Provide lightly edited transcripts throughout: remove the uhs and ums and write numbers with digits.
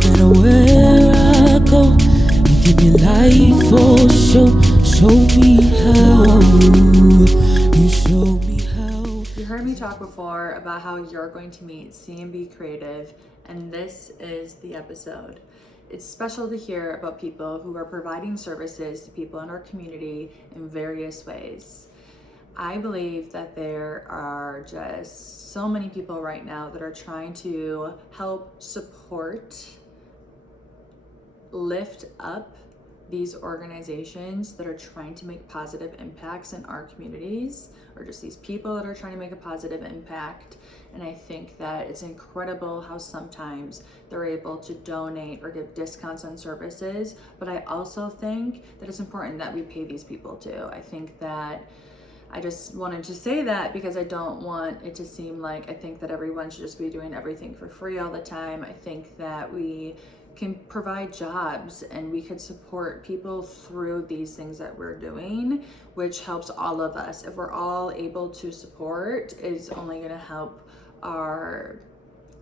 matter where I go, you give me life for show me how, you show me how. You heard me talk before about how you're going to meet C&B Creative, and this is the episode. It's special to hear about people who are providing services to people in our community in various ways. I believe that there are just so many people right now that are trying to help support, lift up these organizations that are trying to make positive impacts in our communities, or just these people that are trying to make a positive impact. And I think that it's incredible how sometimes they're able to donate or give discounts on services, but I also think that it's important that we pay these people too. I think that I just wanted to say that because I don't want it to seem like I think that everyone should just be doing everything for free all the time. I think that we can provide jobs and we could support people through these things that we're doing, which helps all of us. If we're all able to support, it's only going to help our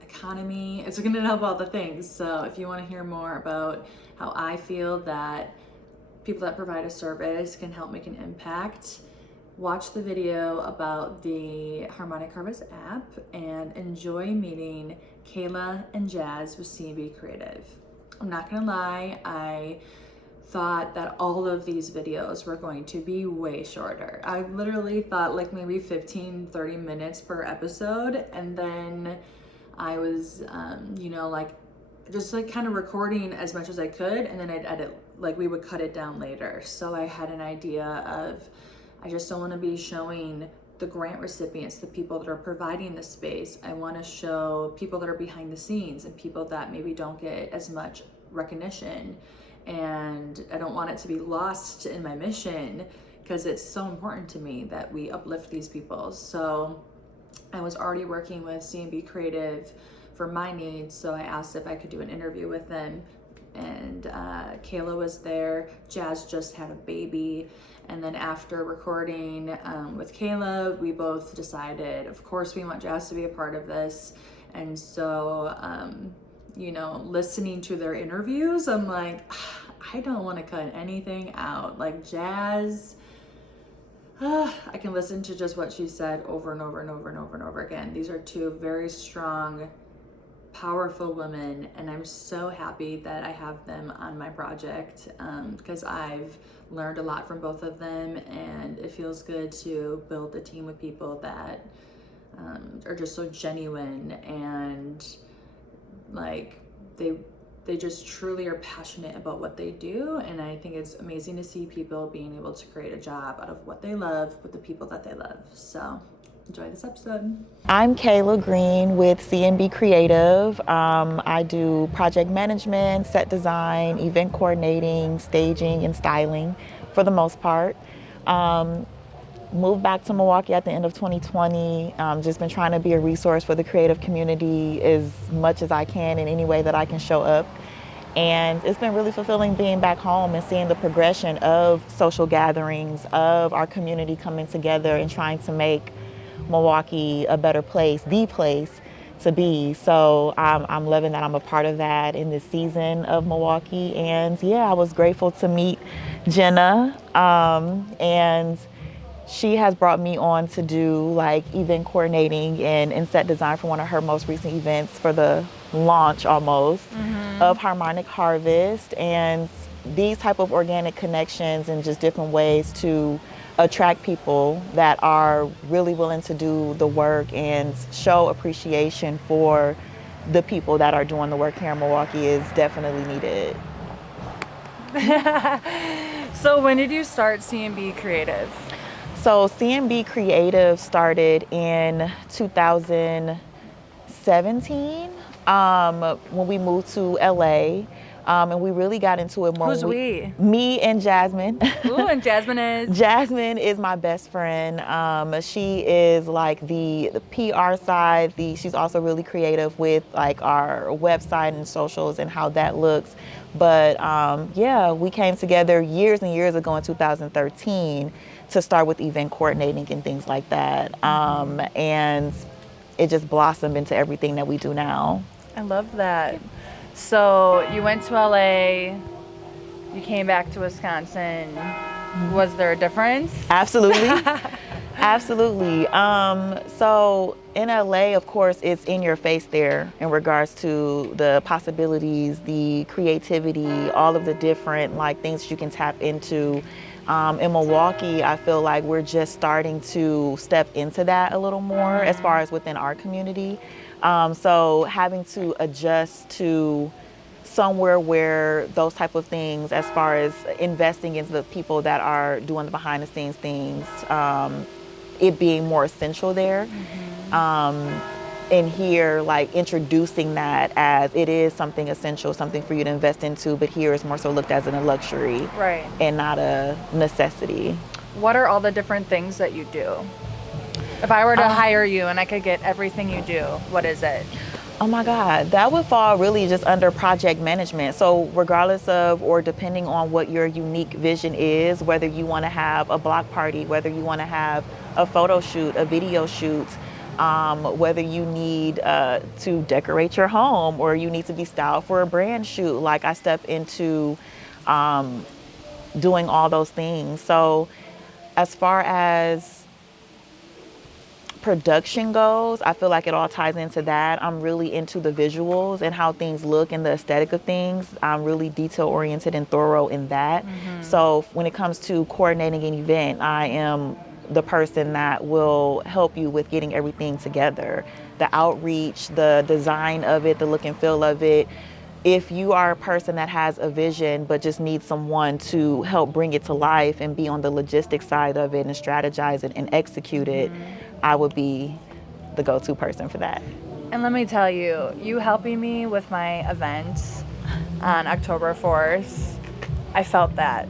economy. It's going to help all the things. So if you want to hear more about how I feel that people that provide a service can help make an impact, watch the video about the Harmonic Harvest app and enjoy meeting Kayla and Jazz with C&B Creative. I'm not gonna lie, I thought that all of these videos were going to be way shorter. I literally thought like maybe 15-30 minutes per episode, and then I was just kind of recording as much as I could, and then I'd edit, like we would cut it down later. So I had an idea of, I just don't want to be showing the grant recipients, the people that are providing the space. I want to show people that are behind the scenes and people that maybe don't get as much recognition. And I don't want it to be lost in my mission because it's so important to me that we uplift these people. So I was already working with C&B Creative for my needs, so I asked if I could do an interview with them. And Kayla was there. Jazz just had a baby. And then after recording with Kayla, we both decided, of course, we want Jazz to be a part of this. And so, listening to their interviews, I'm like, I don't want to cut anything out. Like Jazz, I can listen to just what she said over and over and over and over and over again. These are two very strong, powerful women, and I'm so happy that I have them on my project because I've learned a lot from both of them, and it feels good to build a team with people that are just so genuine and like they just truly are passionate about what they do. And I think it's amazing to see people being able to create a job out of what they love with the people that they love. So enjoy this episode. I'm Kayla Green with C&B Creative. I do project management, set design, event coordinating, staging, and styling for the most part. Moved back to Milwaukee at the end of 2020. Just been trying to be a resource for the creative community as much as I can in any way that I can show up. And it's been really fulfilling being back home and seeing the progression of social gatherings, of our community coming together and trying to make Milwaukee a better place, the place to be. So I'm loving that I'm a part of that in this season of Milwaukee. And yeah, I was grateful to meet Jenna, and she has brought me on to do like event coordinating and set design for one of her most recent events for the launch almost of Harmonic Harvest. And these type of organic connections and just different ways to attract people that are really willing to do the work and show appreciation for the people that are doing the work here in Milwaukee is definitely needed. So when did you start C&B Creative? So C&B Creative started in 2017 when we moved to LA. And we really got into it more. Who's we? Me and Jasmine. Ooh, and Jasmine is? Jasmine is my best friend. She is like the PR side. She's also really creative with like our website and socials and how that looks. But yeah, we came together years and years ago in 2013 to start with event coordinating and things like that. And it just blossomed into everything that we do now. I love that. So you went to LA, you came back to Wisconsin. Was there a difference? Absolutely. Absolutely. So in LA, of course, it's in your face there in regards to the possibilities, the creativity, all of the different like things you can tap into. In Milwaukee, I feel like we're just starting to step into that a little more as far as within our community. So having to adjust to somewhere where those type of things, as far as investing into the people that are doing the behind the scenes things, it being more essential there. And here, like introducing that as it is something essential, something for you to invest into, but here it's more so looked as a luxury, Right. and not a necessity. What are all the different things that you do? If I were to hire you and I could get everything you do, what is it? Oh my God, that would fall really just under project management. So regardless of or depending on what your unique vision is, whether you want to have a block party, whether you want to have a photo shoot, a video shoot, whether you need to decorate your home or you need to be styled for a brand shoot, like I step into doing all those things. So as far as production goes, I feel like it all ties into that. I'm really into the visuals and how things look and the aesthetic of things. I'm really detail oriented and thorough in that. So when it comes to coordinating an event, I am the person that will help you with getting everything together. The outreach, the design of it, the look and feel of it. If you are a person that has a vision but just needs someone to help bring it to life and be on the logistics side of it and strategize it and execute it, I would be the go-to person for that. And let me tell you, you helping me with my event on October 4th, I felt that.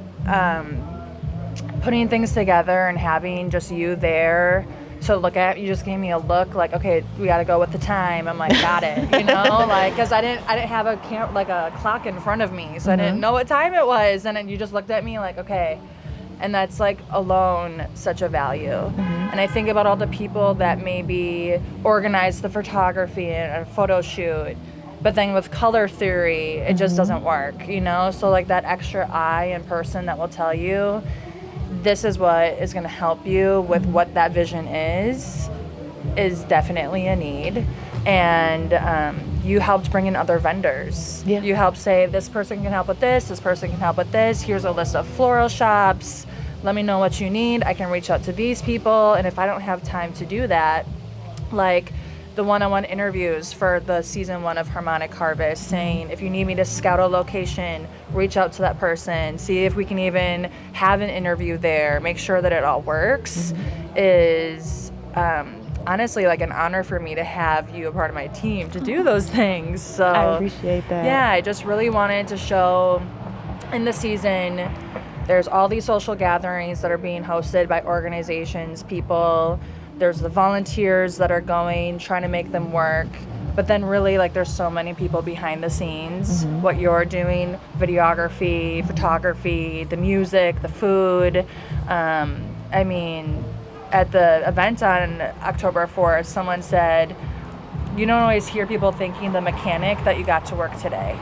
Putting things together and having just you there to look at, you just gave me a look like, okay, we got to go with the time. I'm like, got it, you know, like, because I didn't have a clock in front of me, so I didn't know what time it was, and then you just looked at me like, okay. And that's like alone such a value. And I think about all the people that maybe organize the photography and a photo shoot, but then with color theory, it just doesn't work, you know? So like that extra eye and person that will tell you, this is what is gonna help you with what that vision is definitely a need. And you helped bring in other vendors. Yeah. You helped say, this person can help with this person can help with this. Here's a list of floral shops. Let me know what you need. I can reach out to these people. And if I don't have time to do that, like the one-on-one interviews for the season 1 of Harmonic Harvest, saying, if you need me to scout a location, reach out to that person, see if we can even have an interview there, make sure that it all works, is honestly like an honor for me to have you a part of my team to do those things. So I appreciate that. yeah, I just really wanted to show in the season, there's all these social gatherings that are being hosted by organizations, people. There's the volunteers that are going, trying to make them work. But then really, like, there's so many people behind the scenes. What you're doing, videography, photography, the music, the food. I mean, at the event on October 4th, someone said, you don't always hear people thanking the mechanic that you got to work today.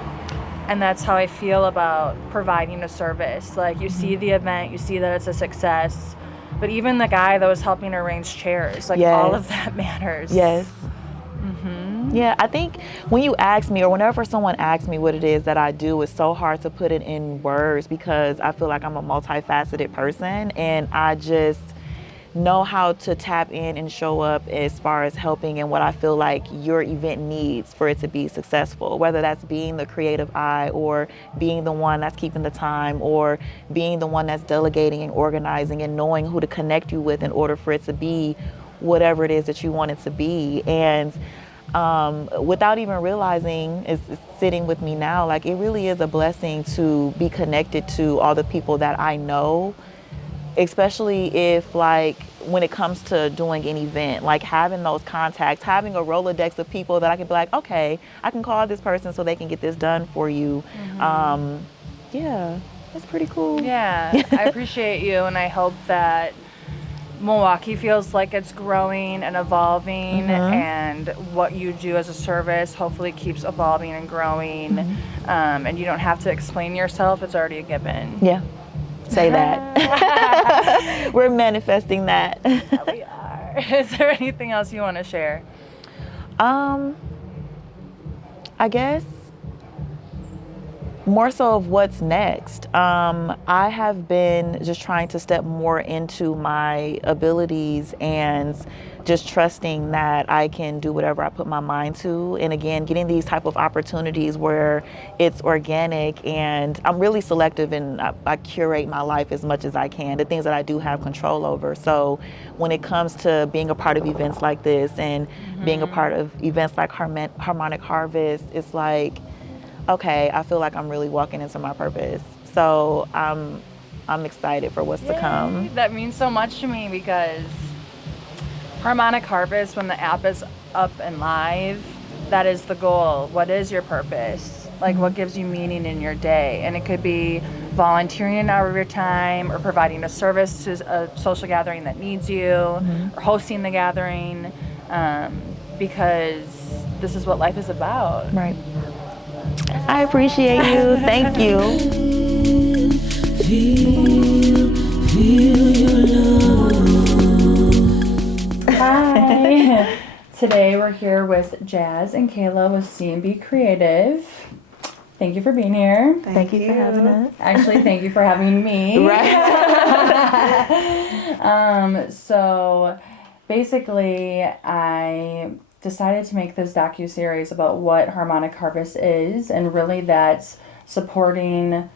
And that's how I feel about providing a service. Like, you see the event, you see that it's a success, but even the guy that was helping arrange chairs, like, all of that matters. Yes. Yeah, I think when you ask me, or whenever someone asks me what it is that I do, it's so hard to put it in words because I feel like I'm a multifaceted person, and I just know how to tap in and show up as far as helping in what I feel like your event needs for it to be successful, whether that's being the creative eye or being the one that's keeping the time or being the one that's delegating and organizing and knowing who to connect you with in order for it to be whatever it is that you want it to be. And without even realizing, it's sitting with me now, like, it really is a blessing to be connected to all the people that I know, especially if, like, when it comes to doing an event, like having those contacts, having a Rolodex of people that I can be like, okay, I can call this person so they can get this done for you. Yeah, that's pretty cool. Yeah, I appreciate you, and I hope that Milwaukee feels like it's growing and evolving, and what you do as a service hopefully keeps evolving and growing, and you don't have to explain yourself. It's already a given. Yeah. Say that. We're manifesting that. Yeah, we are. Is there anything else you want to share? I guess more so of what's next. I have been just trying to step more into my abilities and just trusting that I can do whatever I put my mind to. And again, getting these type of opportunities where it's organic, and I'm really selective, and I curate my life as much as I can, the things that I do have control over. So when it comes to being a part of events like this and being a part of events like Harmonic Harvest, it's like, okay, I feel like I'm really walking into my purpose. So I'm excited for what's to come. That means so much to me, because Harmonic Harvest, when the app is up and live, that is the goal. What is your purpose? Like, what gives you meaning in your day? And it could be volunteering an hour of your time, or providing a service to a social gathering that needs you, or hosting the gathering, because this is what life is about. Right. I appreciate you. Thank you. Feel your love. Hi. Today we're here with Jazz and Kayla with C&B Creative. Thank you for being here. Thank you for having us. Actually, thank you for having me. Right. So basically, I decided to make this docuseries about what Harmonic Harvest is, and really that's supporting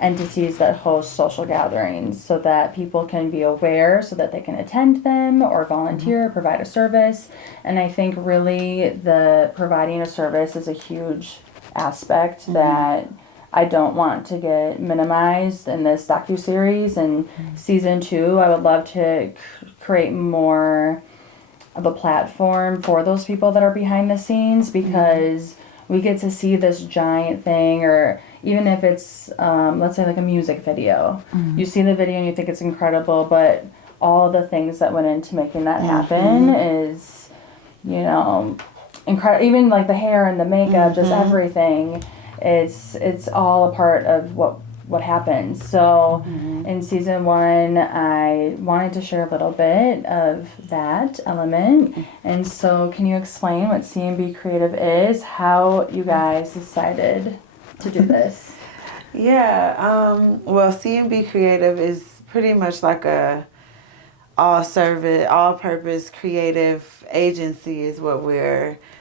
entities that host social gatherings so that people can be aware, so that they can attend them or volunteer, provide a service. And I think really the providing a service is a huge aspect that I don't want to get minimized in this docuseries. And season 2, I would love to create more of a platform for those people that are behind the scenes, because we get to see this giant thing, or even if it's, let's say like a music video, you see the video and you think it's incredible, but all the things that went into making that happen is, you know, incredible. Even like the hair and the makeup, just everything, it's all a part of what happens. So in season 1, I wanted to share a little bit of that element. And so can you explain what C&B Creative is, how you guys decided to do this? Well, C&B Creative is pretty much like a all-purpose creative agency is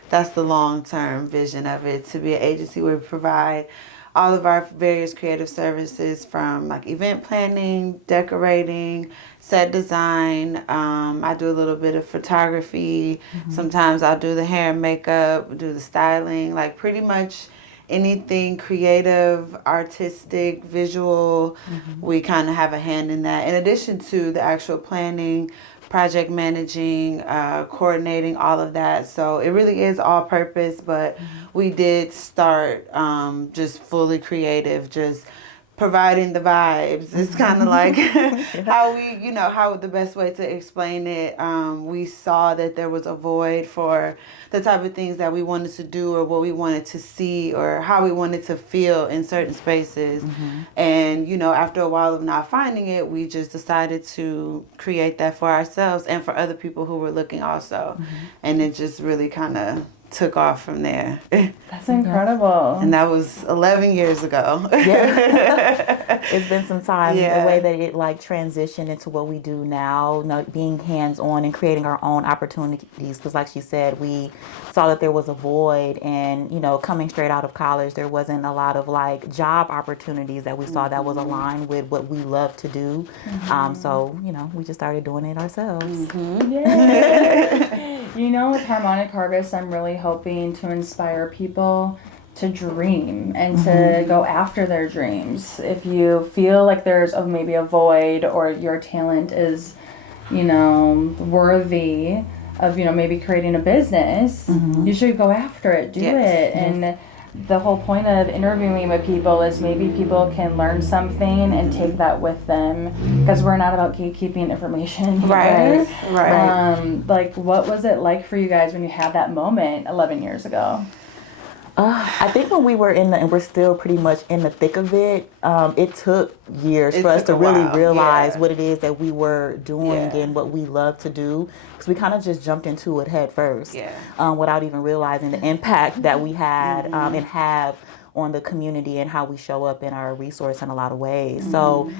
that's the long-term vision of it, to be an agency where we provide all of our various creative services, from like event planning, decorating, set design. I do a little bit of photography. Sometimes I'll do the hair and makeup, do the styling, like pretty much anything creative, artistic, visual. We kind of have a hand in that, in addition to the actual planning, project managing, coordinating, all of that. So it really is all purpose, but we did start just fully creative, just providing the vibes. It's kind of like how the best way to explain it. We saw that there was a void for the type of things that we wanted to do, or what we wanted to see, or how we wanted to feel in certain spaces. And, after a while of not finding it, we just decided to create that for ourselves and for other people who were looking also. And it just really kind of took off from there. That's incredible. And that was 11 years ago. It's been some time. Yeah. The way that it transitioned into what we do now, being hands-on and creating our own opportunities. Because like she said, we saw that there was a void, and coming straight out of college, there wasn't a lot of job opportunities that we saw that was aligned with what we love to do. So we just started doing it ourselves. With Harmonic Harvest, I'm really hoping to inspire people to dream and to go after their dreams. If you feel like there's maybe a void, or your talent is, worthy of, maybe creating a business, you should go after it, do it. And the whole point of interviewing with people is maybe people can learn something and take that with them, because we're not about gatekeeping information here. Right. Like, what was it like for you guys when you had that moment 11 years ago? I think when we were and we're still pretty much in the thick of it, it took years for us to really realize what it is that we were doing and what we love to do. Because we kind of just jumped into it head first without even realizing the impact that we had and have on the community and how we show up in our resource in a lot of ways. So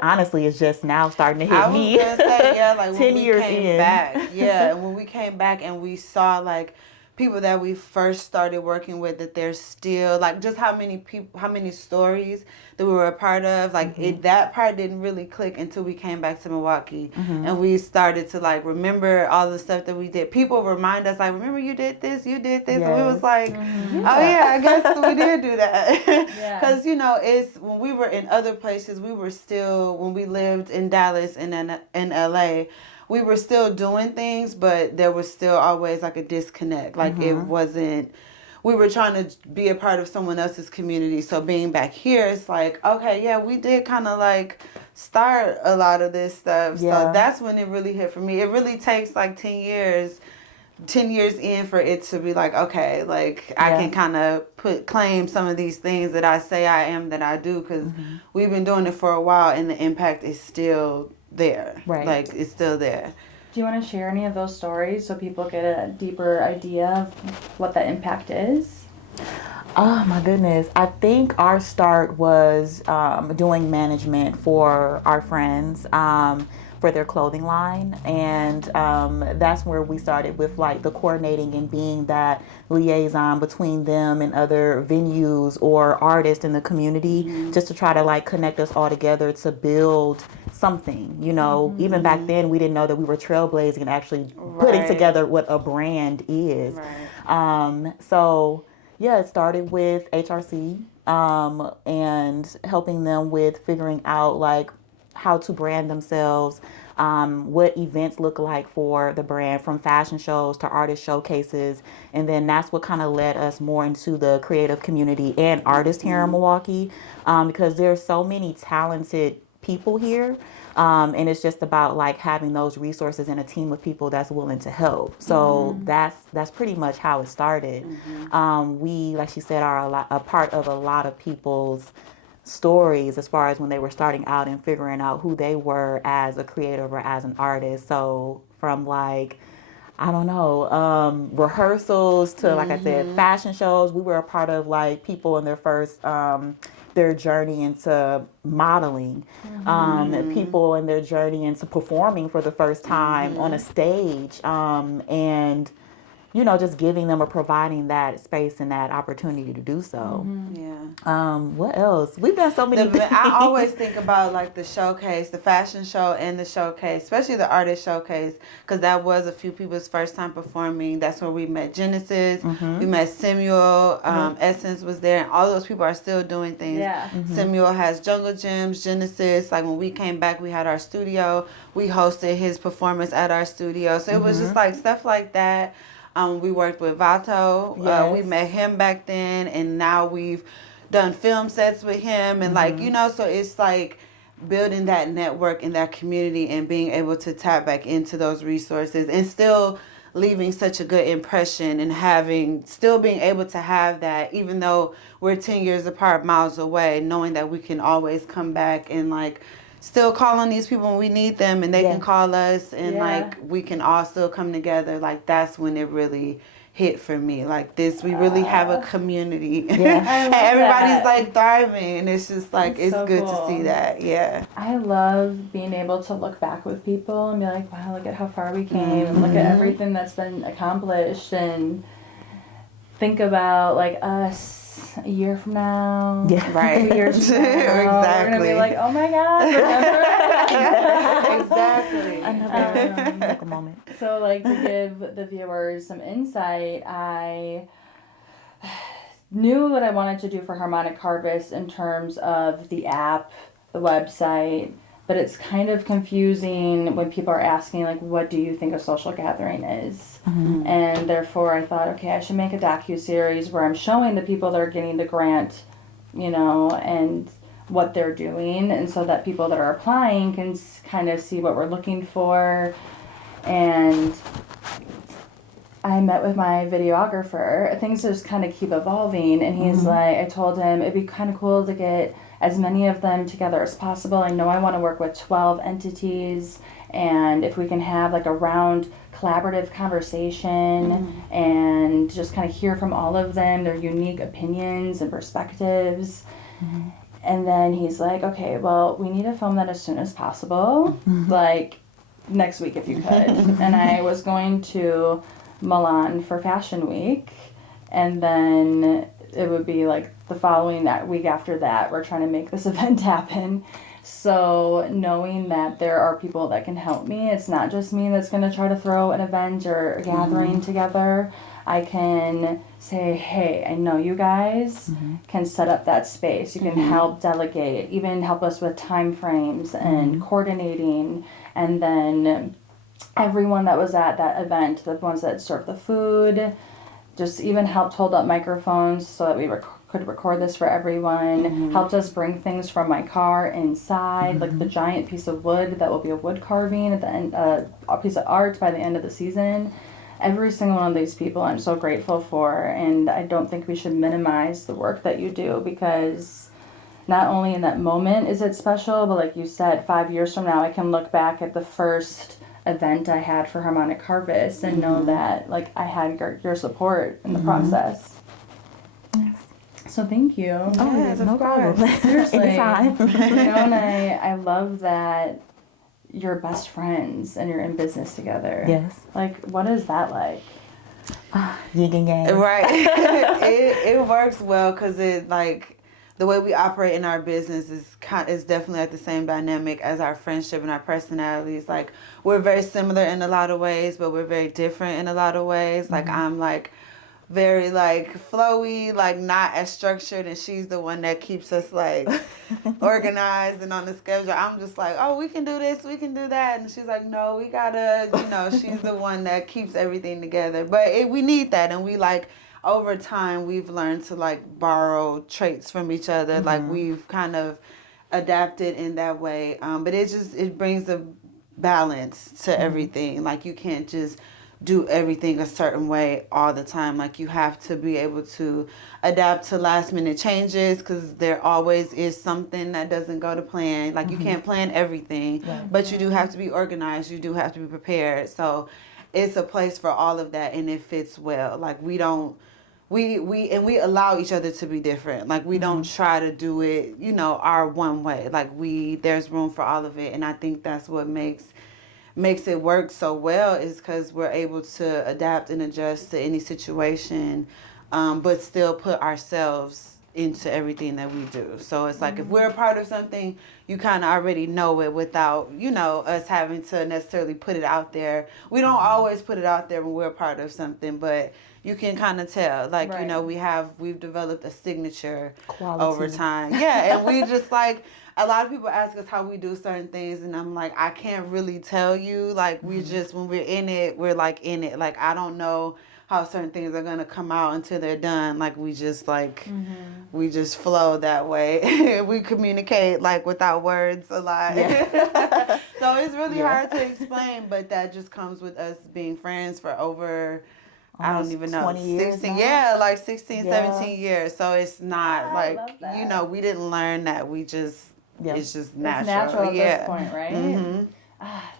honestly, it's just now starting to hit me. I was gonna say, like 10 years in. Back, and when we came back and we saw like people that we first started working with, that they're still like, just how many stories that we were a part of, like that part didn't really click until we came back to Milwaukee and we started to like remember all the stuff that we did. People remind us like, remember you did this, and we was like, oh yeah, I guess we did do that. Because it's when we were in other places, we were still, when we lived in Dallas and in LA, we were still doing things, but there was still always like a disconnect. Like it wasn't, we were trying to be a part of someone else's community. So being back here, it's like, okay, yeah, we did kind of like start a lot of this stuff. So that's when it really hit for me. It really takes like 10 years in for it to be like, okay, like I can kind of claim some of these things that I say I am, that I do, because we've been doing it for a while and the impact is still there. Like it's still there. Do you want to share any of those stories so people get a deeper idea of what that impact is? Oh my goodness. I think our start was doing management for our friends for their clothing line. And that's where we started with like the coordinating and being that liaison between them and other venues or artists in the community, just to try to like connect us all together to build something. Even back then we didn't know that we were trailblazing and actually putting together what a brand is. So yeah, it started with HRC and helping them with figuring out like how to brand themselves, what events look like for the brand, from fashion shows to artist showcases. And then that's what kind of led us more into the creative community and artists here in Milwaukee, because there's so many talented people here. And it's just about like having those resources and a team of people that's willing to help. So that's pretty much how it started. We, like she said, are a part of a lot of people's stories as far as when they were starting out and figuring out who they were as a creative or as an artist. So from like, I don't know, rehearsals to, like I said, fashion shows. We were a part of like people in their first their journey into modeling, people in their journey into performing for the first time on a stage, and just giving them or providing that space and that opportunity to do so. What else? We've done so many things. I always think about like the showcase, the fashion show and the showcase, especially the artist showcase, because that was a few people's first time performing. That's where we met Genesis, we met Samuel, Essence was there, and all those people are still doing things. Samuel has Jungle Gyms, Genesis. Like when we came back, we had our studio. We hosted his performance at our studio. So it was just like stuff like that. We worked with Vato. We met him back then, and now we've done film sets with him. And so it's like building that network in that community and being able to tap back into those resources and still leaving such a good impression and still being able to have that, even though we're 10 years apart, miles away, knowing that we can always come back and like still call on these people when we need them, and they can call us, and like we can all still come together. Like that's when it really hit for me. Like this, we really have a community, and everybody's like thriving, and it's just like it's so good to see that. I love being able to look back with people and be like, wow, look at how far we came, and look at everything that's been accomplished, and think about like us a year from now, 2 years from now, we're gonna be like, oh my god, remember? Exactly. Another moment. So like, to give the viewers some insight, I knew what I wanted to do for Harmonic Harvest in terms of the app, the website, but it's kind of confusing when people are asking, like, what do you think a social gathering is? And therefore I thought, okay, I should make a docuseries where I'm showing the people that are getting the grant, you know, and what they're doing, and so that people that are applying can kind of see what we're looking for. And I met with my videographer. Things just kind of keep evolving, and he's like, I told him it'd be kind of cool to get as many of them together as possible. I know I want to work with 12 entities, and if we can have like a round collaborative conversation and just kind of hear from all of them, their unique opinions and perspectives. And then he's like, okay, well, we need to film that as soon as possible, like next week if you could. And I was going to Milan for Fashion Week, and then it would be like the following that week after that, we're trying to make this event happen. So knowing that there are people that can help me, it's not just me that's going to try to throw an event or a gathering together. I can say, hey, I know you guys can set up that space. You can help delegate, even help us with time frames and coordinating. And then everyone that was at that event, the ones that served the food, just even helped hold up microphones so that we could record this for everyone. Helped us bring things from my car inside, like the giant piece of wood that will be a wood carving at the end, a piece of art by the end of the season. Every single one of these people I'm so grateful for, and I don't think we should minimize the work that you do, because not only in that moment is it special, but like you said, 5 years from now I can look back at the first event I had for Harmonic Harvest and know that like I had your support in the process. Yes. So thank you. Oh, yes, no problem. Seriously. Anytime. You know, and I love that you're best friends and you're in business together. Yes. Like, what is that like? Yin and yang. Right. it works well because it like the way we operate in our business is definitely like the same dynamic as our friendship and our personalities. Like we're very similar in a lot of ways, but we're very different in a lot of ways. Like I'm like very like flowy, like not as structured, and she's the one that keeps us like organized and on the schedule. I'm just like, oh, we can do this, we can do that, and she's like, no, we gotta, you know, she's the one that keeps everything together. But we need that, and we like over time we've learned to like borrow traits from each other. Like we've kind of adapted in that way. But it brings a balance to everything. Like you can't just do everything a certain way all the time. Like you have to be able to adapt to last minute changes, because there always is something that doesn't go to plan. Like you can't plan everything, but you do have to be organized. You do have to be prepared. So it's a place for all of that, and it fits well. Like we allow each other to be different. Like we don't try to do it, you know, our one way. Like there's room for all of it, and I think that's what makes it work so well, is because we're able to adapt and adjust to any situation, but still put ourselves into everything that we do. So it's like if we're a part of something, you kind of already know it without, you know, us having to necessarily put it out there. We don't always put it out there when we're a part of something, but you can kind of tell. Like, you know, we've developed a signature quality over time. Yeah, and we just like, a lot of people ask us how we do certain things, and I'm like, I can't really tell you. Like, we just, when we're in it, we're like in it. Like, I don't know how certain things are going to come out until they're done. Like, we just like, we just flow that way. We communicate like without words a lot. Yeah. So it's really hard to explain, but that just comes with us being friends for over, I don't even know, 20 years 16, now? like 16, 17 years. So it's not like, you know, we didn't learn that. We just, it's just natural. It's natural at this point, right?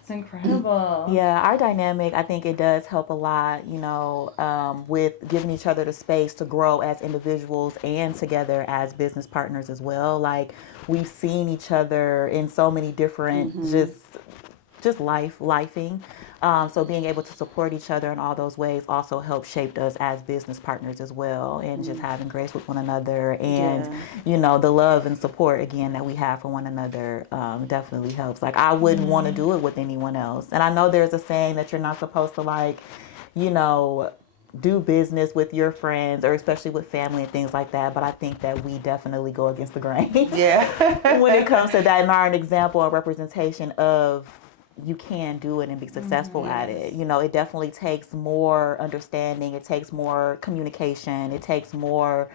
It's incredible. Yeah, our dynamic, I think it does help a lot, you know, with giving each other the space to grow as individuals and together as business partners as well. Like, we've seen each other in so many different just lifing. So being able to support each other in all those ways also helps shape us as business partners as well, and just having grace with one another, and you know, the love and support again that we have for one another definitely helps. Like, I wouldn't want to do it with anyone else. And I know there's a saying that you're not supposed to, like, you know, do business with your friends, or especially with family and things like that. But I think that we definitely go against the grain. Yeah. When it comes to that, and are an example and representation of you can do it and be successful at it. You know, it definitely takes more understanding. It takes more communication. It takes more,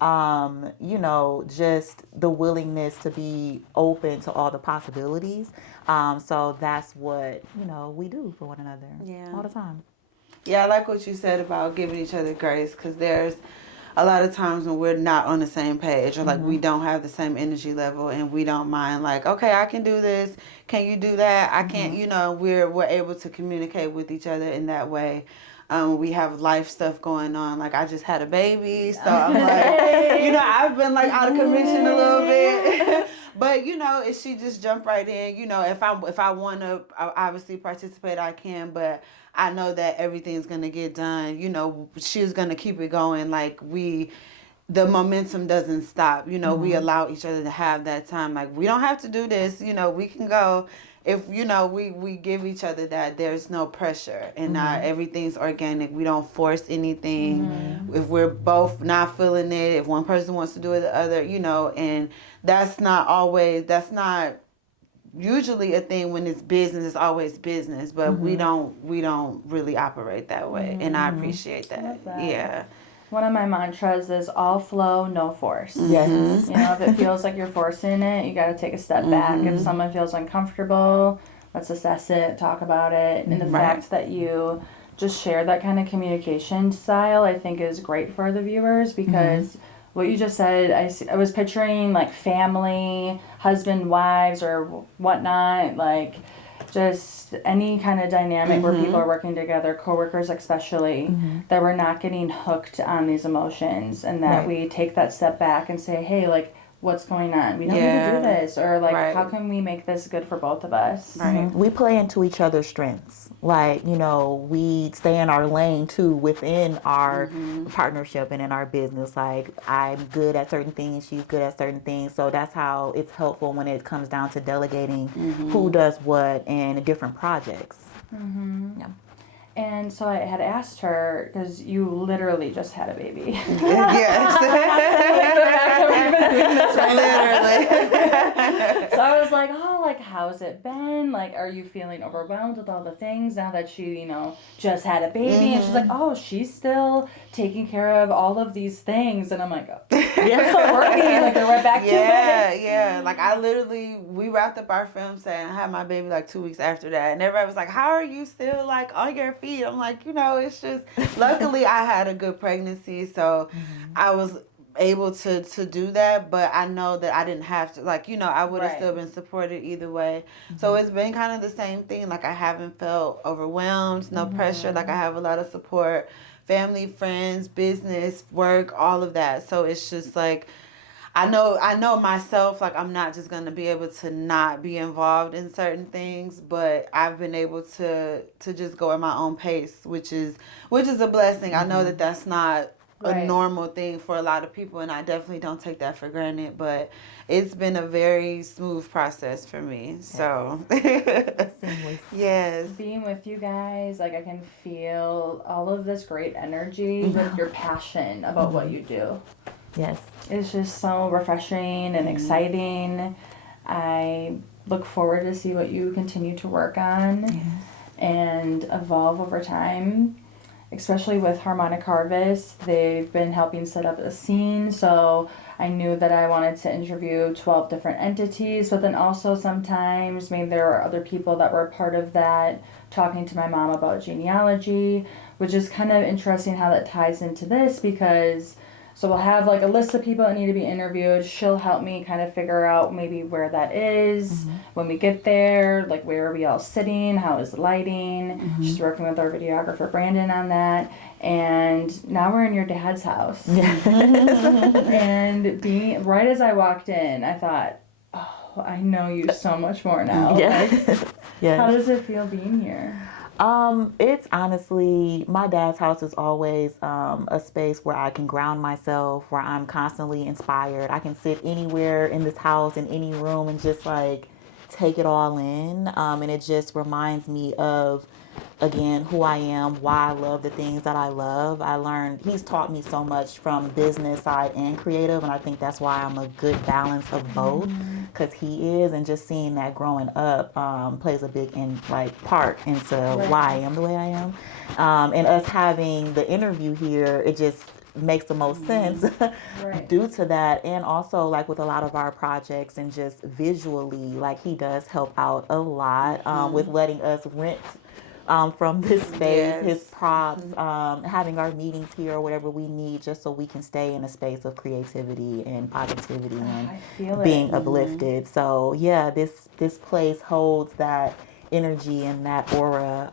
you know, just the willingness to be open to all the possibilities. So that's what, you know, we do for one another all the time. Yeah, I like what you said about giving each other grace, because there's a lot of times when we're not on the same page, or like we don't have the same energy level, and we don't mind, like, okay, I can do this, can you do that? I can't, you know, we're able to communicate with each other in that way. We have life stuff going on. Like, I just had a baby, so I'm like, you know, I've been like out of commission a little bit. But, you know, if she just jumped right in, you know, if I want to obviously participate, I can, but I know that everything's going to get done. You know, she's going to keep it going. Like, the momentum doesn't stop. You know, we allow each other to have that time. Like, we don't have to do this. You know, we can go. If, you know, we give each other that, there's no pressure, and everything's organic. We don't force anything. If we're both not feeling it, if one person wants to do it, the other, you know, and that's not usually a thing. When it's business, it's always business, but we don't really operate that way, and I appreciate that. I love that. Yeah. One of my mantras is all flow, no force. Yes. You know, if it feels like you're forcing it, you got to take a step back. If someone feels uncomfortable, let's assess it, talk about it. And the fact that you just share that kind of communication style, I think is great for the viewers, because what you just said, I was picturing like family, husband, wives, or whatnot, like just any kind of dynamic where people are working together, coworkers especially, that we're not getting hooked on these emotions, and that we take that step back and say, hey, like, what's going on? We don't need to do this, or like, how can we make this good for both of us? We play into each other's strengths. Like, you know, we stay in our lane too within our partnership and in our business. Like, I'm good at certain things, she's good at certain things. So that's how it's helpful when it comes down to delegating who does what in different projects. Yeah. And so I had asked her, because you literally just had a baby. Yes. Literally. So I was like, oh, like, how's it been? Like, are you feeling overwhelmed with all the things now that she, you know, just had a baby? And she's like, oh, she's still taking care of all of these things. And I'm like, oh, we're still working. Like, we're back to it. Yeah. Like, we wrapped up our film set, and I had my baby like 2 weeks after that. And everybody was like, how are you still like on your feet? I'm like, you know, it's just, luckily I had a good pregnancy, so I was able to do that, but I know that I didn't have to, like, you know, I would have still been supported either way. So it's been kind of the same thing. Like, I haven't felt overwhelmed, no pressure. Like, I have a lot of support, family, friends, business, work, all of that. So it's just like, I know myself, like, I'm not just going to be able to not be involved in certain things, but I've been able to just go at my own pace, which is a blessing. I know that that's not a normal thing for a lot of people, and I definitely don't take that for granted, but it's been a very smooth process for me. So yes, being with you guys, like, I can feel all of this great energy with your passion about what you do. Yes. It's just so refreshing and exciting. I look forward to see what you continue to work on and evolve over time. Especially with Harmonic Harvest, they've been helping set up a scene, so I knew that I wanted to interview 12 different entities, but then also sometimes maybe there were other people that were part of that, talking to my mom about genealogy, which is kind of interesting how that ties into this, because so we'll have like a list of people that need to be interviewed. She'll help me kind of figure out maybe where that is when we get there, like where are we all sitting, how is the lighting. She's working with our videographer Brandon on that. And now we're in your dad's house. And being right as I walked in, I thought, oh, I know you so much more now. Like, how does it feel being here? It's honestly, my dad's house is always a space where I can ground myself, where I'm constantly inspired. I can sit anywhere in this house, in any room, and just like take it all in. And it just reminds me of again, who I am, why I love the things that I love. He's taught me so much from business side and creative, and I think that's why I'm a good balance of both, because he is, and just seeing that growing up plays a big part into why I am the way I am. And us having the interview here, it just makes the most sense due to that. And also, like, with a lot of our projects and just visually, like, he does help out a lot with letting us rent from this space, his props, having our meetings here or whatever we need, just so we can stay in a space of creativity and positivity and being uplifted. So yeah, this place holds that energy and that aura,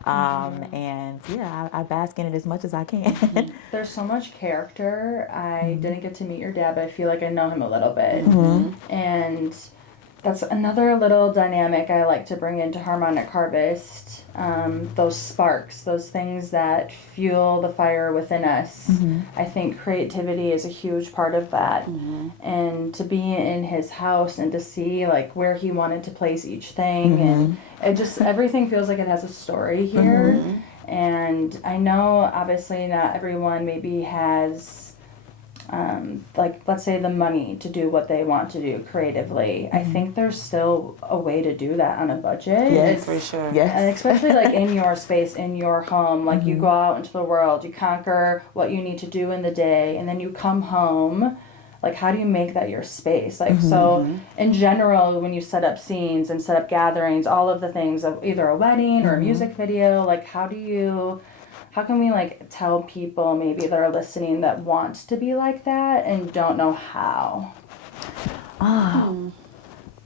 and yeah, I bask in it as much as I can. There's so much character. I didn't get to meet your dad, but I feel like I know him a little bit. And that's another little dynamic I like to bring into Harmonic Harvest. Those sparks, those things that fuel the fire within us. I think creativity is a huge part of that. And to be in his house and to see like where he wanted to place each thing, and it just, everything feels like it has a story here. And I know obviously not everyone maybe has like, let's say, the money to do what they want to do creatively. I think there's still a way to do that on a budget. Yes, for sure. Yes. And especially like in your space, in your home, like you go out into the world, you conquer what you need to do in the day, and then you come home. Like, how do you make that your space? Like, so in general, when you set up scenes and set up gatherings, all of the things of either a wedding or a music video, like, how can we like tell people maybe that are listening that want to be like that and don't know how?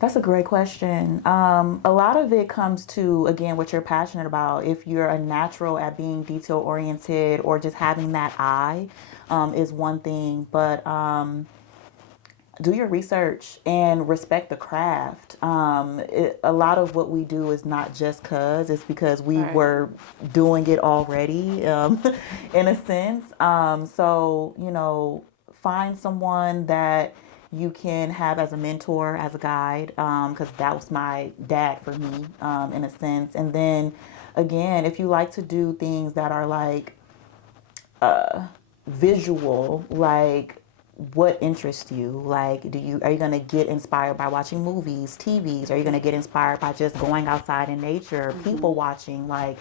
That's a great question. A lot of it comes to, again, what you're passionate about. If you're a natural at being detail oriented or just having that eye, is one thing, but do your research and respect the craft. A lot of what we do is not just it's because we were doing it already, in a sense. So, you know, find someone that you can have as a mentor, as a guide, because that was my dad for me, in a sense. And then, again, if you like to do things that are like visual, like, what interests you? Like, are you going to get inspired by watching movies, TVs? Are you going to get inspired by just going outside in nature, people watching? Like,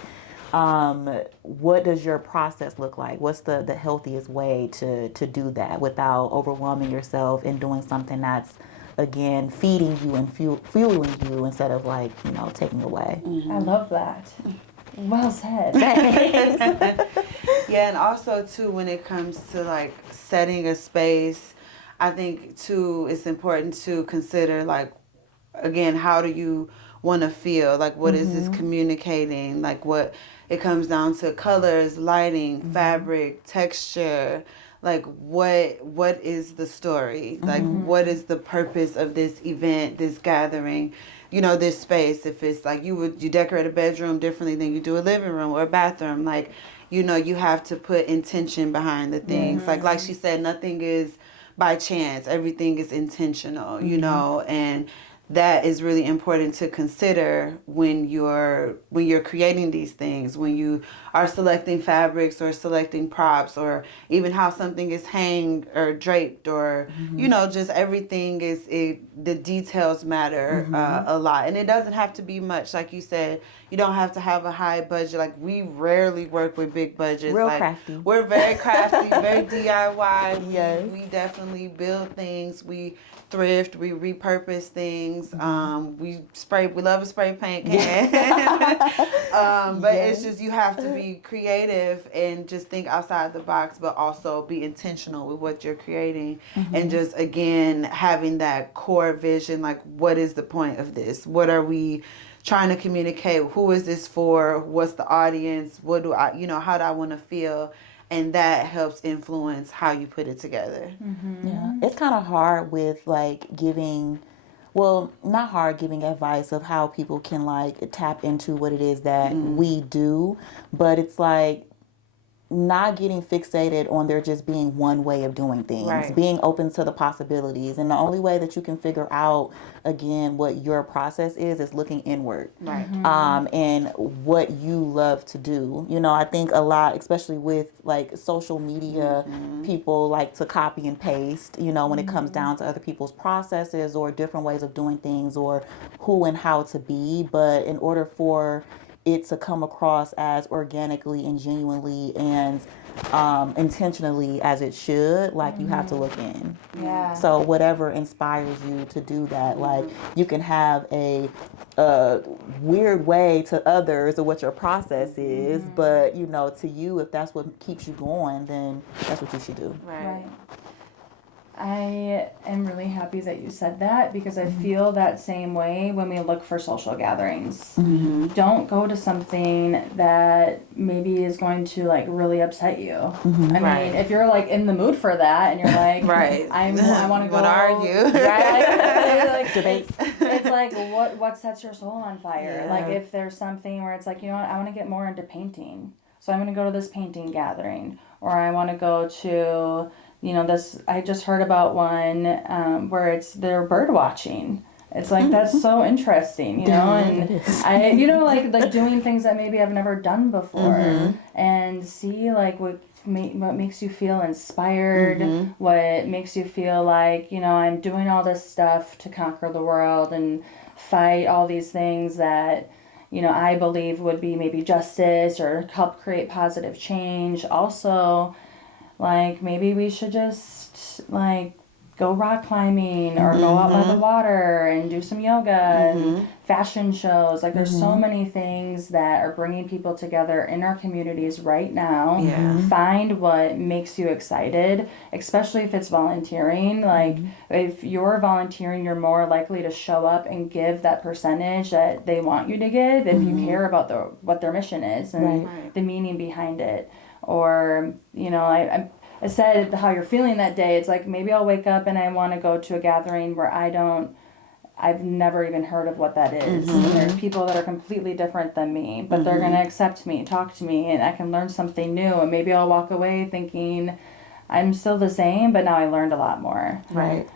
what does your process look like? What's the healthiest way to do that without overwhelming yourself and doing something that's, again, feeding you and fueling you instead of, like, you know, taking away? I love that. Well said. Yeah, and also too, when it comes to like setting a space, I think too it's important to consider, like, again, how do you want to feel? Like, what is this communicating? Like, what it comes down to: colors, lighting, fabric, texture. Like, what is the story? Like, what is the purpose of this event, this gathering? You know, this space. If it's like you decorate a bedroom differently than you do a living room or a bathroom, like, you know, you have to put intention behind the things. Like she said, nothing is by chance. Everything is intentional, you know, and that is really important to consider when you're creating these things, when you are selecting fabrics or selecting props, or even how something is hanged or draped, or you know, just everything the details matter a lot. And it doesn't have to be much. Like you said, you don't have to have a high budget. Like, we rarely work with big budgets. Real like, crafty. We're very crafty, very DIY. Yes. We definitely build things. We thrift, we repurpose things. We love a spray paint can. But it's just, you have to be creative and just think outside the box, but also be intentional with what you're creating. And just, again, having that core vision, like, what is the point of this? What are we trying to communicate? Who is this for? What's the audience? What do I, how do I want to feel? And that helps influence how you put it together. Yeah, it's kind of hard with like not hard giving advice of how people can like tap into what it is that we do, but it's like not getting fixated on there just being one way of doing things, Right. being open to the possibilities. And the only way that you can figure out, again, what your process is looking inward. Right. And what you love to do. You know, I think a lot, especially with like social media, people like to copy and paste, you know, when it comes down to other people's processes or different ways of doing things or who and how to be. But in order for it to come across as organically and genuinely and intentionally as it should, like you have to look in. Yeah. So whatever inspires you to do that, like you can have a weird way to others of what your process is, but you know, to you, if that's what keeps you going, then that's what you should do. Right. I am really happy that you said that because I feel that same way when we look for social gatherings. Don't go to something that maybe is going to like really upset you. I mean, if you're like in the mood for that and you're like, I want to go. What are you? Right? Like, Debate. it's like what sets your soul on fire? Like if there's something where it's like, you know what, I want to get more into painting, so I'm going to go to this painting gathering, or I want to go to, you know, this, I just heard about one where they're bird watching. It's like, that's so interesting, you know, and I, you know, like doing things that maybe I've never done before and see like what makes you feel inspired, what makes you feel like, you know, I'm doing all this stuff to conquer the world and fight all these things that, you know, I believe would be maybe justice or help create positive change. Also, like, maybe we should just, like, go rock climbing or go out by the water and do some yoga and fashion shows. Like, there's so many things that are bringing people together in our communities right now. Find what makes you excited, especially if it's volunteering. Like, if you're volunteering, you're more likely to show up and give that percentage that they want you to give if you care about what their mission is and the meaning behind it. Or, you know, I said how you're feeling that day. It's like, maybe I'll wake up and I want to go to a gathering where I've never even heard of what that is. And there's people that are completely different than me, but they're going to accept me, talk to me, and I can learn something new. And maybe I'll walk away thinking I'm still the same, but now I learned a lot more. Right.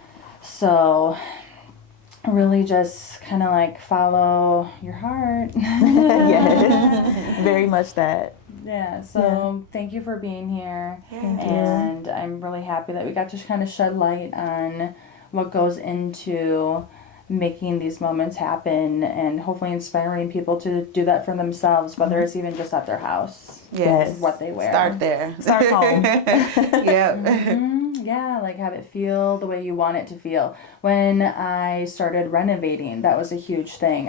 So really just kind of like follow your heart. Yes, very much that. Yeah, so thank you for being here. And I'm really happy that we got to kind of shed light on what goes into making these moments happen and hopefully inspiring people to do that for themselves, whether it's even just at their house. Yes. What they wear. Start there. Start home. Yeah, like have it feel the way you want it to feel. When I started renovating, that was a huge thing.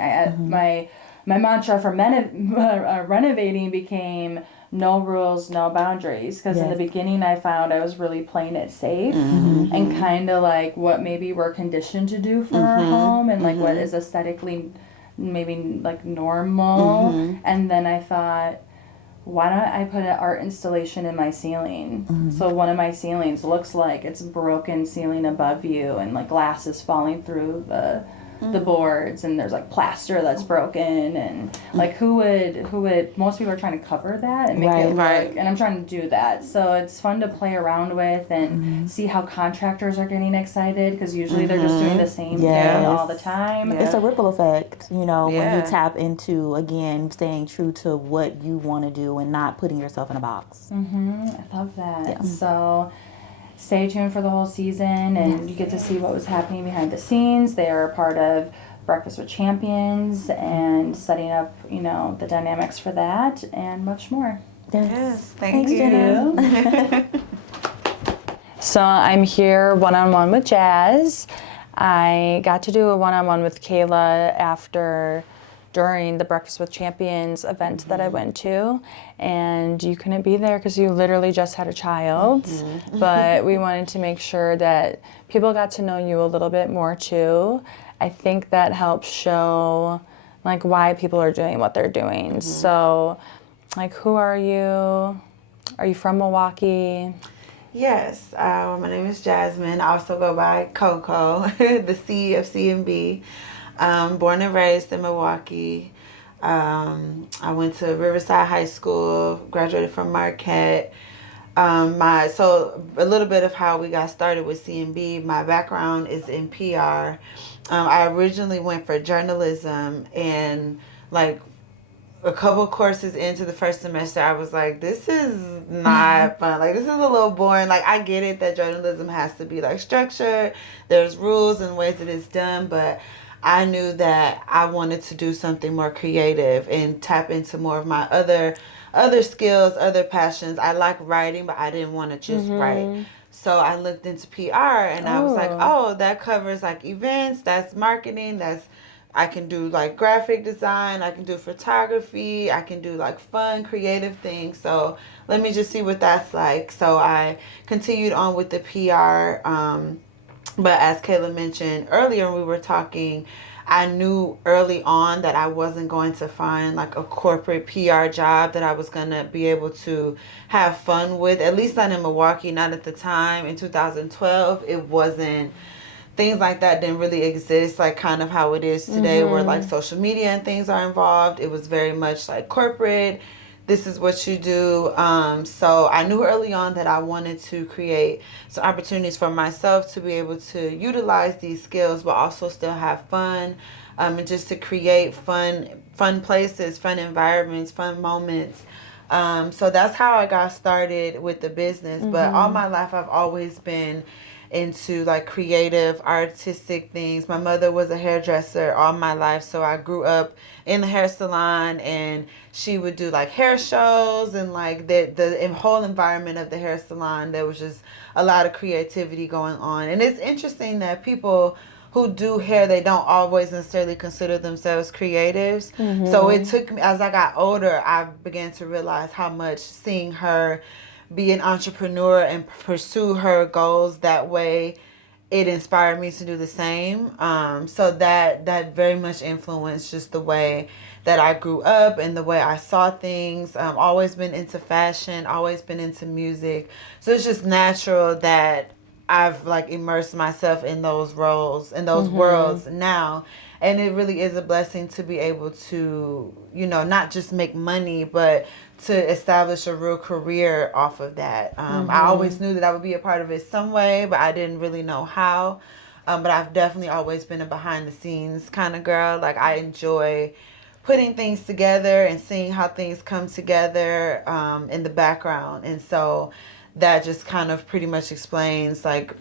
My mantra for renovating became no rules, no boundaries. Because in the beginning, I found I was really playing it safe and kind of like what maybe we're conditioned to do for our home and like what is aesthetically maybe like normal. And then I thought, why don't I put an art installation in my ceiling? So one of my ceilings looks like it's broken ceiling above you and like glass is falling through the boards and there's like plaster that's broken and like who would most people are trying to cover that and make it look, and I'm trying to do that. So it's fun to play around with and see how contractors are getting excited because usually they're just doing the same thing all the time. It's a ripple effect, you know, when you tap into, again, staying true to what you want to do and not putting yourself in a box. I love that. So stay tuned for the whole season and you get to see what was happening behind the scenes. They are a part of Breakfast with Champions and setting up, you know, the dynamics for that and much more. Thank you. So I'm here one-on-one with Jazz. I got to do a one-on-one with Kayla during the Breakfast with Champions event that I went to, and you couldn't be there because you literally just had a child, but we wanted to make sure that people got to know you a little bit more too. I think that helps show like why people are doing what they're doing. So like, who are you? Are you from Milwaukee? Yes, my name is Jasmine. I also go by Coco, the C of C&B. Born and raised in Milwaukee. I went to Riverside High School, graduated from Marquette. So a little bit of how we got started with C&B. My background is in PR. I originally went for journalism, and like a couple courses into the first semester, I was like, this is not fun. Like, this is a little boring. Like, I get it that journalism has to be like structured. There's rules and ways that it's done, but I knew that I wanted to do something more creative and tap into more of my other skills, other passions. I like writing, but I didn't want to just write. So I looked into PR, and I was like, oh, that covers like events, that's marketing, I can do like graphic design, I can do photography, I can do like fun, creative things. So let me just see what that's like. So I continued on with the PR. But as Kayla mentioned earlier when we were talking, I knew early on that I wasn't going to find like a corporate PR job that I was going to be able to have fun with, at least not in Milwaukee, not at the time. In 2012, it wasn't, things like that didn't really exist, like kind of how it is today, where like social media and things are involved. It was very much like corporate. This is what you do. So I knew early on that I wanted to create some opportunities for myself to be able to utilize these skills, but also still have fun, and just to create fun places, fun environments, fun moments. So that's how I got started with the business. But all my life, I've always been into like creative, artistic things. My mother was a hairdresser all my life, so I grew up in the hair salon, and she would do like hair shows, and like the whole environment of the hair salon, there was just a lot of creativity going on. And it's interesting that people who do hair, they don't always necessarily consider themselves creatives. So it took me, as I got older, I began to realize how much seeing her be an entrepreneur and pursue her goals that way, it inspired me to do the same. So that very much influenced just the way that I grew up and the way I saw things. Always been into fashion, always been into music. So it's just natural that I've like immersed myself in those roles, in those worlds now. And it really is a blessing to be able to, not just make money, but to establish a real career off of that. I always knew that I would be a part of it some way, but I didn't really know how. But I've definitely always been a behind the scenes kind of girl. Like, I enjoy putting things together and seeing how things come together in the background. And so that just kind of pretty much explains like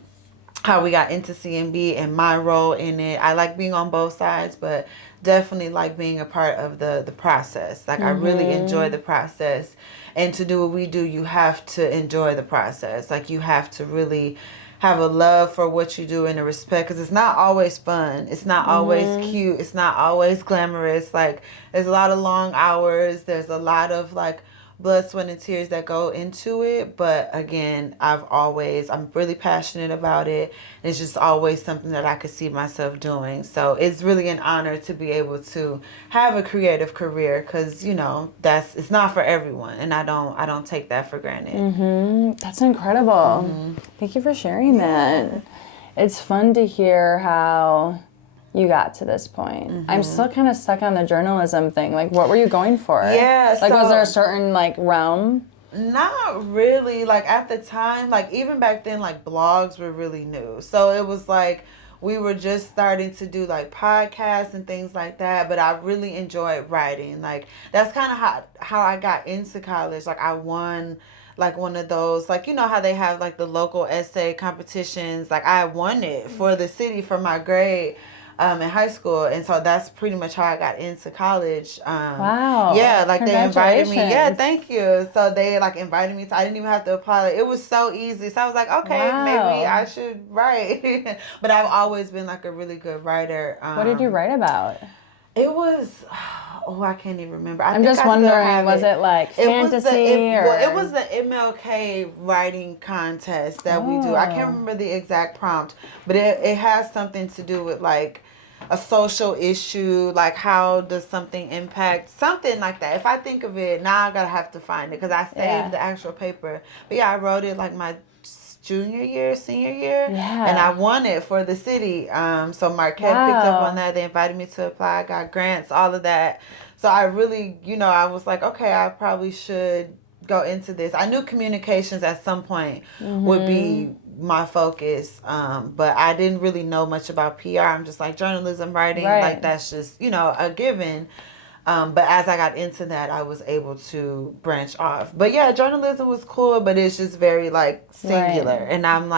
how we got into C&B and my role in it. I like being on both sides, but definitely like being a part of the process. Like, I really enjoy the process. And to do what we do, you have to enjoy the process. Like, you have to really have a love for what you do and a respect, because it's not always fun. It's not always cute. It's not always glamorous. Like, there's a lot of long hours. There's a lot of like blood, sweat, and tears that go into it. But again, I'm really passionate about it. It's just always something that I could see myself doing. So it's really an honor to be able to have a creative career, because it's not for everyone, and I don't take that for granted. That's incredible. Thank you for sharing that. It's fun to hear how you got to this point. I'm still kind of stuck on the journalism thing. Like, what were you going for? Yeah. Like, was there a certain like realm? Not really. Like, at the time, like even back then, like blogs were really new. So it was like we were just starting to do like podcasts and things like that. But I really enjoyed writing. Like, that's kind of how I got into college. Like, I won like one of those, like, how they have like the local essay competitions. Like, I won it for the city for my grade in high school, and so that's pretty much how I got into college. Wow. Yeah, like they invited me. Yeah, thank you. So they like invited me to, I didn't even have to apply. Like, it was so easy. So I was like, okay, maybe I should write. But I've always been like a really good writer. What did you write about? It was, I can't even remember. I'm just wondering, was it like fantasy it was the MLK writing contest that we do. I can't remember the exact prompt, but it has something to do with like a social issue, like how does something impact, something like that. If I think of it, now I gotta have to find it, because I saved the actual paper. But yeah, I wrote it like my senior year. Yeah. And I won it for the city. So Marquette picked up on that. They invited me to apply. I got grants, all of that. So I really, I was like, okay, I probably should go into this. I knew communications at some point would be my focus, but I didn't really know much about PR. I'm just like journalism, writing, like that's just, a given. But as I got into that, I was able to branch off. But yeah, journalism was cool, but it's just very like singular. Right. And I'm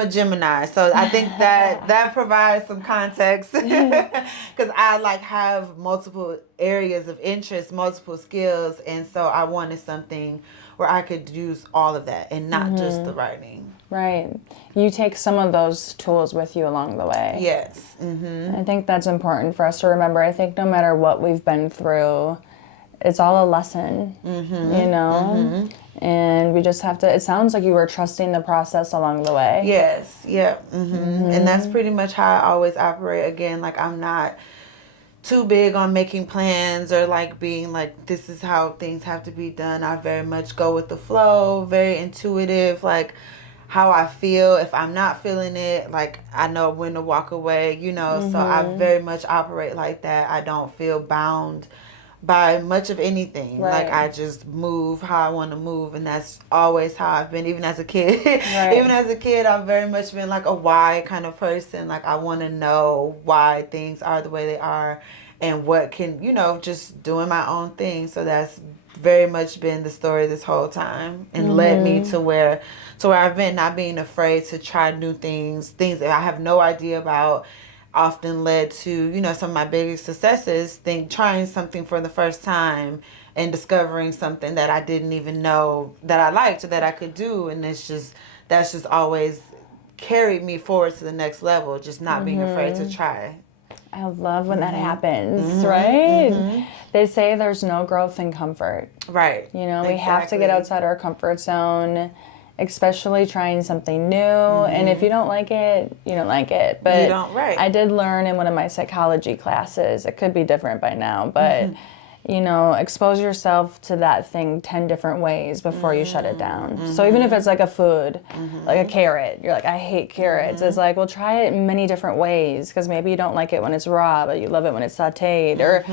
a Gemini. So I think that provides some context because I like have multiple areas of interest, multiple skills. And so I wanted something where I could use all of that and not just the writing. Right. You take some of those tools with you along the way. Yes. Mm-hmm. I think that's important for us to remember. I think no matter what we've been through, it's all a lesson, and we just have to, it sounds like you were trusting the process along the way. Yes. Yeah. Mm-hmm. And that's pretty much how I always operate. Again, like I'm not too big on making plans or like being like, this is how things have to be done. I very much go with the flow, very intuitive, like how I feel. If I'm not feeling it, like I know when to walk away, so I very much operate like that. I don't feel bound by much of anything. Like I just move how I want to move, and that's always how I've been, even as a kid. Even as a kid, I've very much been like a why kind of person. Like I want to know why things are the way they are and what can, just doing my own thing. So that's very much been the story this whole time and led me to where I've been, not being afraid to try new things that I have no idea about. Often led to, some of my biggest successes, trying something for the first time and discovering something that I didn't even know that I liked or that I could do. And that's just always carried me forward to the next level, just not being afraid to try. I love when that happens, right? They say there's no growth in comfort. Right. We have to get outside our comfort zone, especially trying something new. And if you don't like it, you don't like it. But you don't, right. I did learn in one of my psychology classes, it could be different by now, but expose yourself to that thing 10 different ways before you shut it down. So even if it's like a food, like a carrot, you're like, I hate carrots. It's like, well, try it in many different ways, because maybe you don't like it when it's raw, but you love it when it's sauteed, or,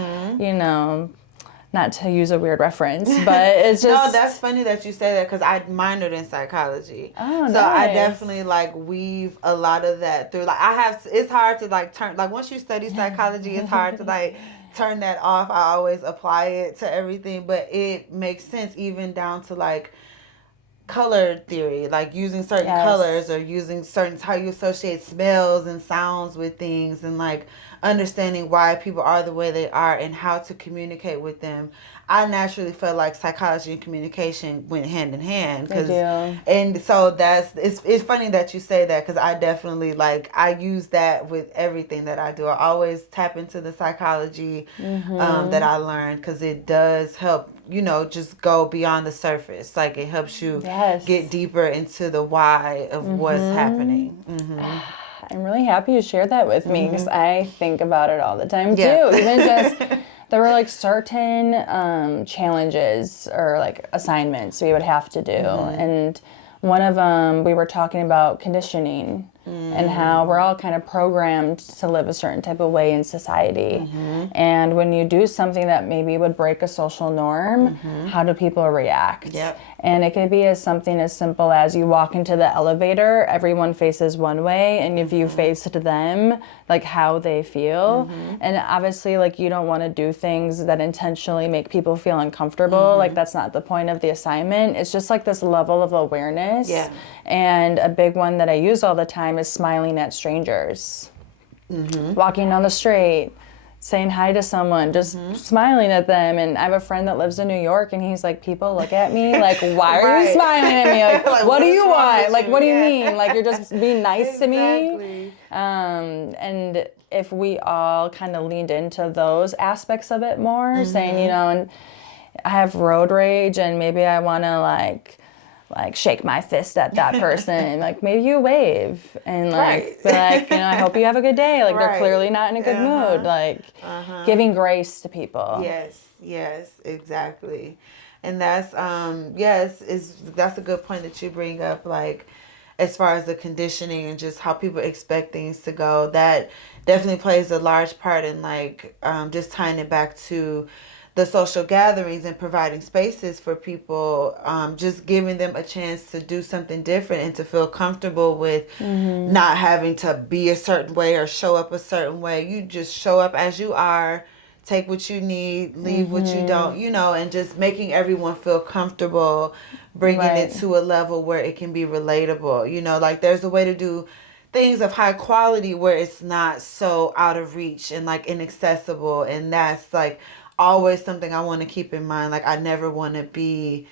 not to use a weird reference, but it's just... No, that's funny that you say that, because I minored in psychology. Oh, so nice. I definitely weave a lot of that through. It's hard to turn, once you study psychology, it's hard to turn that off. I always apply it to everything, but it makes sense even down to color theory, using certain colors or using how you associate smells and sounds with things, and understanding why people are the way they are and how to communicate with them. I naturally felt like psychology and communication went hand in hand. And so it's funny that you say that, because I definitely I use that with everything that I do. I always tap into the psychology that I learned, because it does help, just go beyond the surface. It helps you get deeper into the why of what's happening. I'm really happy you shared that with me, because I think about it all the time too. Even just, there were certain challenges or assignments we would have to do. And one of them, we were talking about conditioning and how we're all kind of programmed to live a certain type of way in society. And when you do something that maybe would break a social norm, how do people react? And it could be something as simple as you walk into the elevator, everyone faces one way, and if you face to them, how they feel. And obviously, you don't want to do things that intentionally make people feel uncomfortable. That's not the point of the assignment. It's just this level of awareness. And a big one that I use all the time is smiling at strangers. Walking down the street, saying hi to someone, just smiling at them. And I have a friend that lives in New York, and he's like, people look at me why are you smiling at me? What do you want? What do you mean? You're just being nice to me? And if we all kind of leaned into those aspects of it more, saying, and I have road rage, and maybe I want to shake my fist at that person, maybe you wave and be I hope you have a good day. They're clearly not in a good mood. Giving grace to people. Yes, exactly. And that's that's a good point that you bring up. as far as the conditioning and just how people expect things to go, that definitely plays a large part in like just tying it back to the social gatherings and providing spaces for people, just giving them a chance to do something different and to feel comfortable with not having to be a certain way or show up a certain way. You just show up as you are, take what you need, leave what you don't, you know, and just making everyone feel comfortable, bringing it to a level where it can be relatable. You know, like there's a way to do things of high quality where it's not so out of reach and like inaccessible, and that's like always something I want to keep in mind. Like I never want to be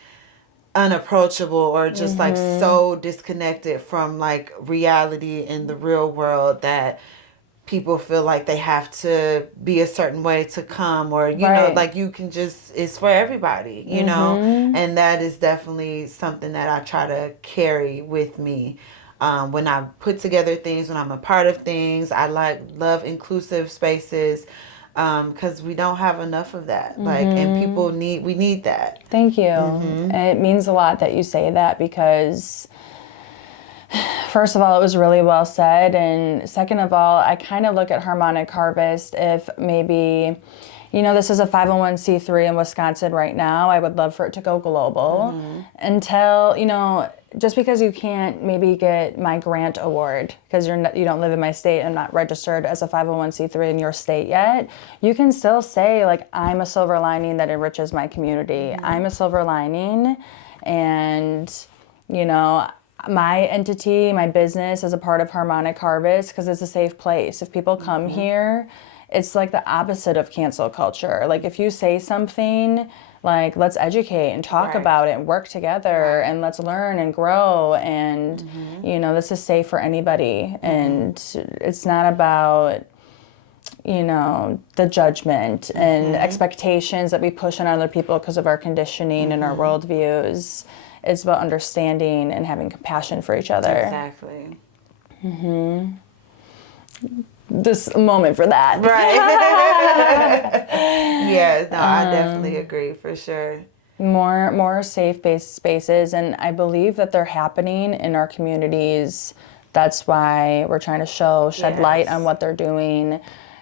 unapproachable or just like so disconnected from like reality in the real world that people feel like they have to be a certain way to come, or you know, like you can just, it's for everybody, you know. And that is definitely something that I try to carry with me when I put together things, when I'm a part of things. I love inclusive spaces, because we don't have enough of that. Like, and people we need that. Thank you. And it means a lot that you say that, because first of all, it was really well said. And second of all, I kind of look at Harmonic Harvest, if maybe, you know, this is a 501c3 in Wisconsin right now. I would love for it to go global until, you know, just because you can't maybe get my grant award because you don't live in my state and not registered as a 501c3 in your state yet, you can still say, like, I'm a silver lining that enriches my community. I'm a silver lining, and, you know, my entity, my business is a part of Harmonic Harvest because it's a safe place. If people come here, it's like the opposite of cancel culture. Like if you say something, like let's educate and talk about it and work together and let's learn and grow, and you know, this is safe for anybody. And it's not about, you know, the judgment and expectations that we push on other people because of our conditioning and our worldviews. It's about understanding and having compassion for each other. Exactly. This moment for that. Right. Yeah, no, I definitely agree, for sure. More safe-based spaces, and I believe that they're happening in our communities. That's why we're trying to shed light on what they're doing,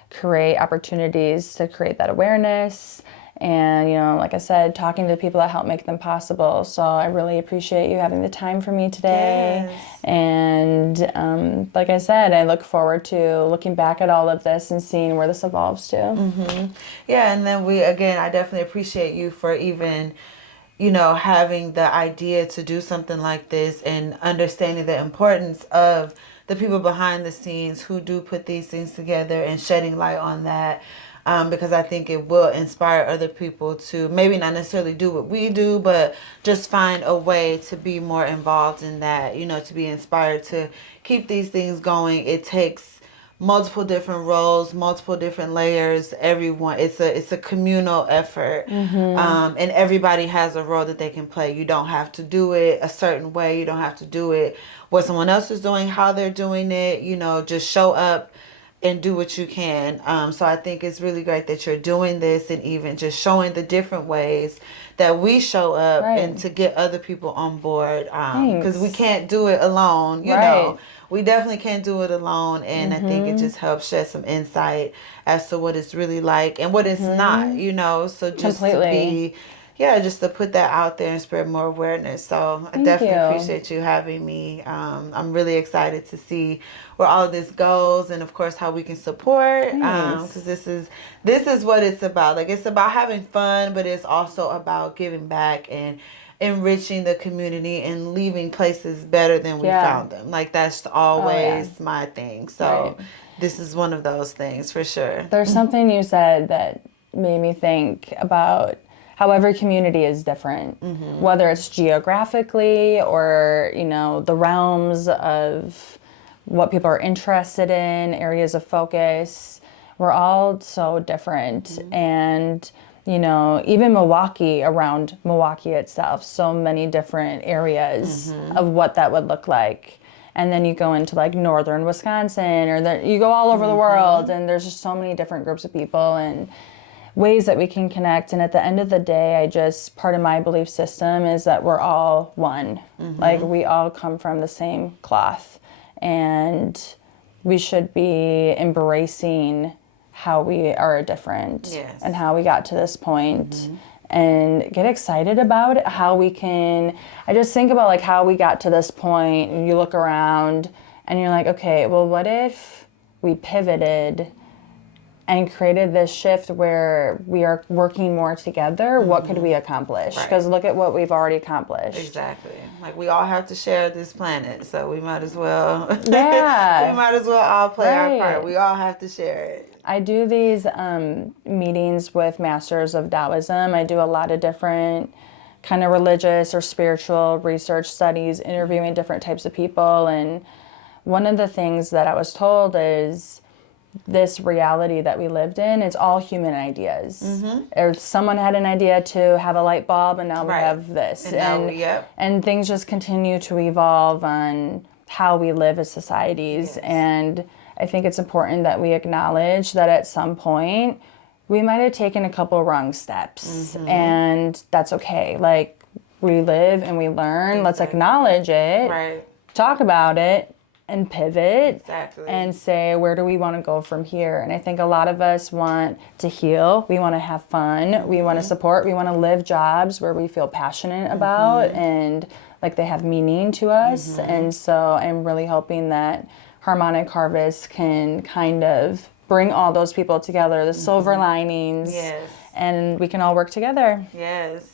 create opportunities to create that awareness. And, you know, like I said, talking to people that help make them possible. So I really appreciate you having the time for me today. Yes. And like I said, I look forward to looking back at all of this and seeing where this evolves to. Yeah, and then I definitely appreciate you for even, you know, having the idea to do something like this and understanding the importance of the people behind the scenes who do put these things together and shedding light on that. Because I think it will inspire other people to maybe not necessarily do what we do, but just find a way to be more involved in that, you know, to be inspired to keep these things going. It takes multiple different roles, multiple different layers, everyone. It's a communal effort, and everybody has a role that they can play. You don't have to do it a certain way. You don't have to do it what someone else is doing, how they're doing it. You know, just show up and do what you can. So I think it's really great that you're doing this and even just showing the different ways that we show up and to get other people on board. Because we can't do it alone, you know. We definitely can't do it alone. And I think it just helps shed some insight as to what it's really like and what it's not, you know. So just to be... Yeah, just to put that out there and spread more awareness. So I definitely appreciate you having me. I'm really excited to see where all of this goes, and of course how we can support. Because this is what it's about. Like, it's about having fun, but it's also about giving back and enriching the community and leaving places better than we found them. Like, that's always my thing. So this is one of those things for sure. There's something you said that made me think about how every community is different, whether it's geographically or, you know, the realms of what people are interested in, areas of focus. We're all so different. And, you know, even Milwaukee, around Milwaukee itself, so many different areas of what that would look like. And then you go into like northern Wisconsin, or you go all over the world, and there's just so many different groups of people. And ways that we can connect. And at the end of the day, part of my belief system is that we're all one. Like, we all come from the same cloth, and we should be embracing how we are different. Yes. And how we got to this point. And get excited about it, how we can, I just think about like how we got to this point, and you look around and you're like, okay, well, what if we pivoted and created this shift where we are working more together? What could we accomplish? Because look at what we've already accomplished. Exactly. Like, we all have to share this planet, so we might as well. Yeah. We might as well all play our Right. part. We all have to share it. I do these meetings with masters of Taoism. I do a lot of different kind of religious or spiritual research studies, interviewing different types of people. And one of the things that I was told is this reality that we lived in, it's all human ideas. Or someone had an idea to have a light bulb, and now we have this. And things just continue to evolve on how we live as societies. Yes. And I think it's important that we acknowledge that at some point we might have taken a couple wrong steps, and that's okay. Like, we live and we learn. Let's acknowledge it, talk about it, and pivot and say, where do we want to go from here? And I think a lot of us want to heal. We want to have fun. We want to support. We want to live jobs where we feel passionate about and like they have meaning to us. And so I'm really hoping that Harmonic Harvest can kind of bring all those people together, the silver linings, and we can all work together. Yes.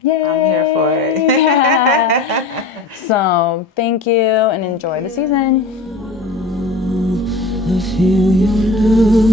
Yay. I'm here for it. Yeah. So thank you, and enjoy the season. I feel your love.